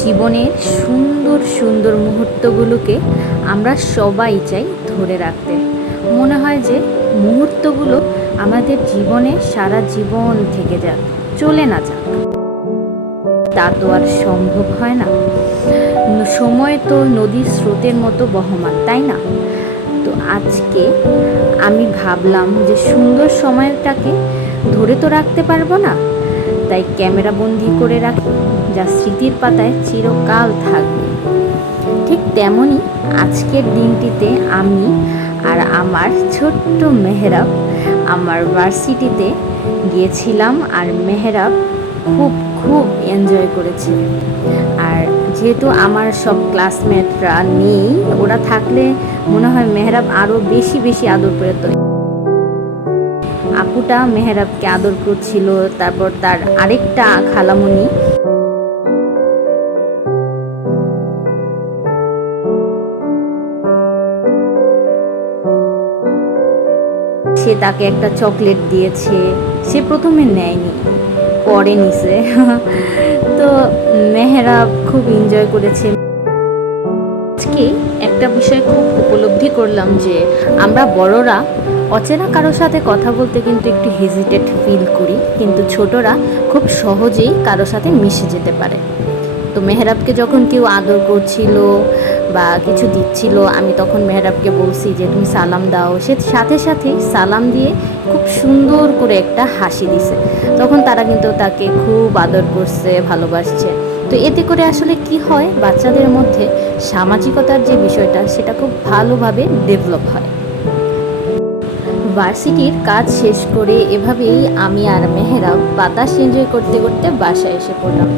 জীবনের সুন্দর সুন্দর মুহূর্তগুলোকে আমরা সবাই চাই ধরে রাখতে। মনে হয় যে মুহূর্তগুলো আমাদের জীবনে সারা জীবন থেকে যাক, চলে না যাক। তা তো আর সম্ভব হয় না। সময় তো নদীর স্রোতের মতো বহমান, তাই না? তো আজকে আমি ভাবলাম যে সুন্দর সময়টাকে ধরে তো রাখতে পারব না, তাই ক্যামেরা বন্দি করে রাখি। যা স্মৃতির পাতায় চিরকাল থাকবে। ঠিক তেমনই আজকের দিনটিতে আমি আর আমার ছোট্ট মেহরাব আমার ভার্সিটিতে গিয়েছিলাম আর মেহরাব খুব খুব এনজয় করেছে। আর যেহেতু আমার সব ক্লাসমেটরা নেই, ওরা থাকলে মনে হয় মেহরাব আরও বেশি বেশি আদর করে তো আপুটা মেহরাবকে আদর করছিল, তারপর তার আরেকটা খালামণি সে তাকে একটা চকলেট দিয়েছে। সে প্রথমে নেয়নি, পরে নিছে। তো মেহরাব খুব এনজয় করেছে। আজকে একটা বিষয় খুব উপলব্ধি করলাম যে, আমরা বড়রা অচেনা কারোর সাথে কথা বলতে কিন্তু একটু হেজিটেট ফিল করি, কিন্তু ছোটরা খুব সহজেই কারোর সাথে মিশে যেতে পারে। তো মেহরাবকে যখন কেউ আদর করছিল বা কিছু দিচ্ছিল, আমি তখন মেহরাবকে বলছি যে, তুমি সালাম দাও। সে সাথে সাথেই সালাম দিয়ে খুব সুন্দর করে একটা হাসি দিছে। তখন তারা কিন্তু তাকে খুব আদর করছে, ভালোবাসছে। তো এতে করে আসলে কি হয়, বাচ্চাদের মধ্যে সামাজিকতার যে বিষয়টা, সেটা খুব ভালোভাবে ডেভেলপ হয়। ভার্সিটির কাজ শেষ করে এভাবেই আমি আর মেহেরাব বাতাস এনজয় করতে করতে বাসায় এসে পড়লাম।